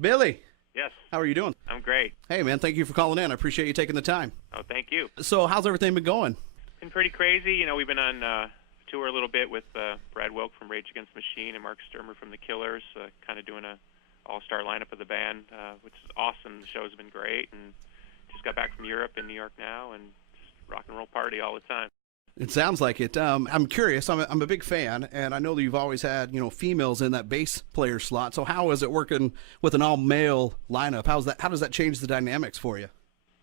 Billy, Yes, how are you doing? I'm great. Hey, man, thank you for calling in. I appreciate you taking the time. Oh, thank you. So, how's everything been going? Been pretty crazy. We've been on tour a little bit with Brad Wilk from Rage Against the Machine and Mark Sturmer from The Killers, kind of doing a all-star lineup of the band, which is awesome. The show's been great, and just got back from Europe and New York now, and just rock and roll party all the time. It sounds like it. I'm curious. I'm a big fan, and I know that you've always had females in that bass player slot. So, how is it working with an all-male lineup? How does that change the dynamics for you?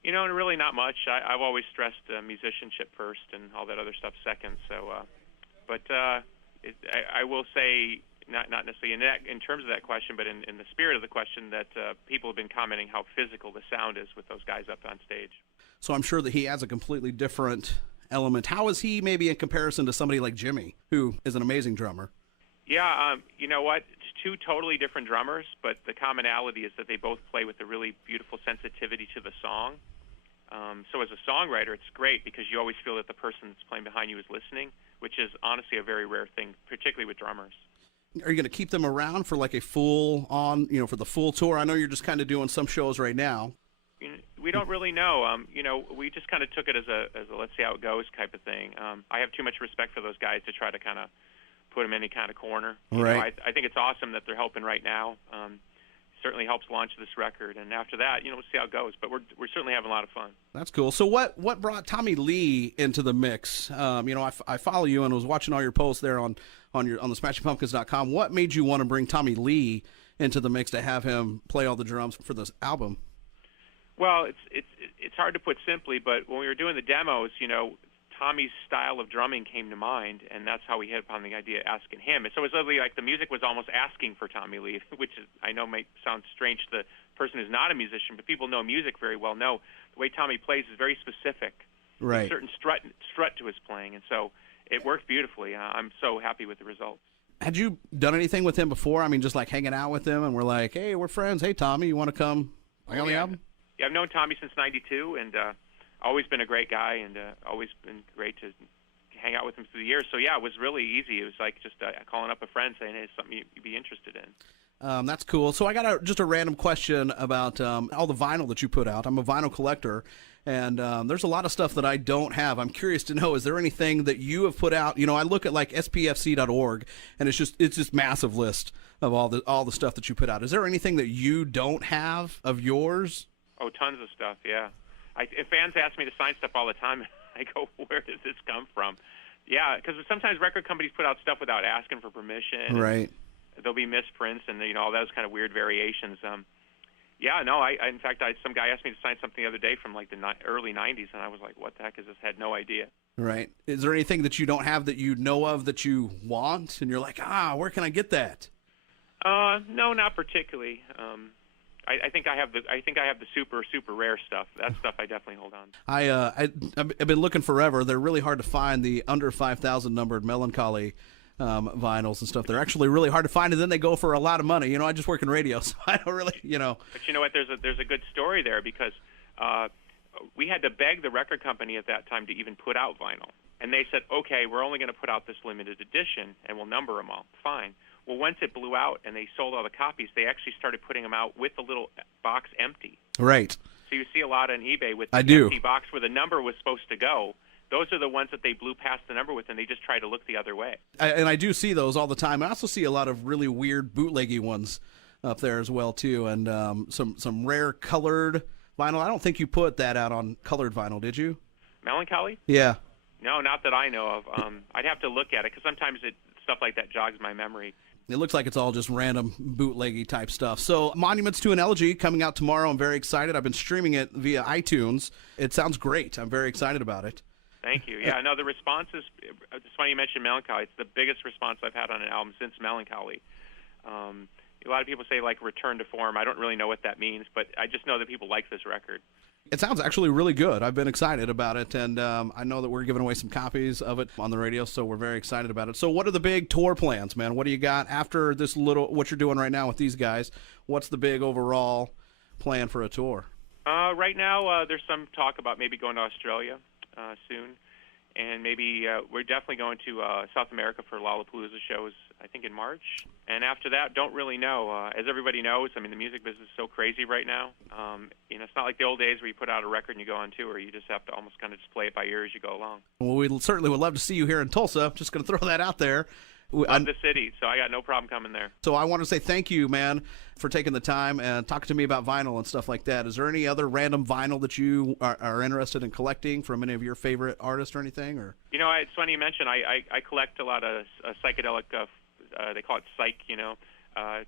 Really not much. I've always stressed musicianship first and all that other stuff second. So, I will say, not necessarily in terms of that question, but in the spirit of the question, that people have been commenting how physical the sound is with those guys up on stage. So I'm sure that he has a completely different element. How is he maybe in comparison to somebody like Jimmy, who is an amazing drummer? Yeah, you know what? It's two totally different drummers, but the commonality is that they both play with a really beautiful sensitivity to the song. So as a songwriter, it's great because you always feel that the person that's playing behind you is listening, which is honestly a very rare thing, particularly with drummers. Are you going to keep them around for like a for the full tour? I know you're just kind of doing some shows right now. We don't really know. We just kind of took it as a let's see how it goes type of thing. I have too much respect for those guys to try to kind of put them in any kind of corner. Right. I think it's awesome that they're helping right now. Certainly helps launch this record, and after that, we'll see how it goes. But we're certainly having a lot of fun. That's cool. So what brought Tommy Lee into the mix? I follow you and was watching all your posts there on the SmashingPumpkins.com. What made you want to bring Tommy Lee into the mix to have him play all the drums for this album? Well, it's hard to put simply, but when we were doing the demos, Tommy's style of drumming came to mind, and that's how we hit upon the idea of asking him. And so it was literally like the music was almost asking for Tommy Lee, which is, I know might sound strange to the person who's not a musician, but people know music very well know the way Tommy plays is very specific. Right. There's a certain strut to his playing, and so it worked beautifully. I'm so happy with the results. Had you done anything with him before? I mean, just like hanging out with him, and we're like, hey, we're friends. Hey, Tommy, you want to come play on the album? Yeah, I've known Tommy since '92, and always been a great guy, and always been great to hang out with him through the years. So, yeah, it was really easy. It was like just calling up a friend saying, hey, it's something you'd be interested in. That's cool. So I got just a random question about all the vinyl that you put out. I'm a vinyl collector, and there's a lot of stuff that I don't have. I'm curious to know, is there anything that you have put out? I look at like spfc.org, and it's just massive list of all the stuff that you put out. Is there anything that you don't have of yours? Oh, tons of stuff, yeah. Fans ask me to sign stuff all the time. I go, where does this come from? Yeah, because sometimes record companies put out stuff without asking for permission. Right. There'll be misprints and all those kind of weird variations. Yeah, no. In fact, some guy asked me to sign something the other day from like the early '90s, and I was like, "What the heck is this?" Had no idea. Right. Is there anything that you don't have that you know of that you want, and you're like, where can I get that? No, not particularly. I think I have the super rare stuff. That stuff I definitely hold on. I've been looking forever. They're really hard to find, the under 5,000 numbered Melancholy vinyls and stuff. They're actually really hard to find, and then they go for a lot of money. I just work in radio, so I don't really, But you know what? There's a good story there because we had to beg the record company at that time to even put out vinyl, and they said, okay, we're only going to put out this limited edition, and we'll number them all. Fine. Well, once it blew out and they sold all the copies, they actually started putting them out with the little box empty. Right. So you see a lot on eBay with the empty box where the number was supposed to go. Those are the ones that they blew past the number with, and they just try to look the other way. And I do see those all the time. I also see a lot of really weird bootleggy ones up there as well, too, and some rare colored vinyl. I don't think you put that out on colored vinyl, did you? Melancholy? Yeah. No, not that I know of. I'd have to look at it because sometimes stuff like that jogs my memory. It looks like it's all just random bootleggy type stuff. So Monuments to an Elegy coming out tomorrow. I'm very excited. I've been streaming it via iTunes. It sounds great. I'm very excited about it. Thank you. Yeah, no, the response is, it's funny you mentioned Melancholy. It's the biggest response I've had on an album since Melancholy. A lot of people say, like, return to form. I don't really know what that means, but I just know that people like this record. It sounds actually really good. I've been excited about it, and I know that we're giving away some copies of it on the radio, so we're very excited about it. So what are the big tour plans, man? What do you got after this what you're doing right now with these guys? What's the big overall plan for a tour? Right now, there's some talk about maybe going to Australia soon, and maybe we're definitely going to South America for Lollapalooza shows I think in March. And after that, don't really know. As everybody knows, I mean, the music business is so crazy right now. It's not like the old days where you put out a record and you go on tour. You just have to almost kind of just play it by ear as you go along. Well, we certainly would love to see you here in Tulsa. Just going to throw that out there. Love the city, so I got no problem coming there. So I want to say thank you, man, for taking the time and talking to me about vinyl and stuff like that. Is there any other random vinyl that you are interested in collecting from any of your favorite artists or anything? Or it's funny you mentioned. I collect a lot of psychedelic. They call it psych.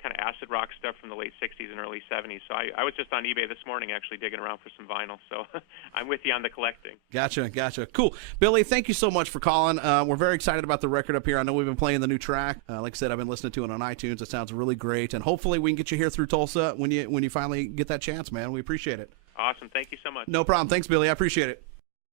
Kind of acid rock stuff from the late 60s and early 70s. So I was just on eBay this morning actually digging around for some vinyl. So I'm with you on the collecting. Gotcha. Cool. Billy, thank you so much for calling. We're very excited about the record up here. I know we've been playing the new track. Like I said, I've been listening to it on iTunes. It sounds really great. And hopefully we can get you here through Tulsa when you finally get that chance, man. We appreciate it. Awesome. Thank you so much. No problem. Thanks, Billy. I appreciate it.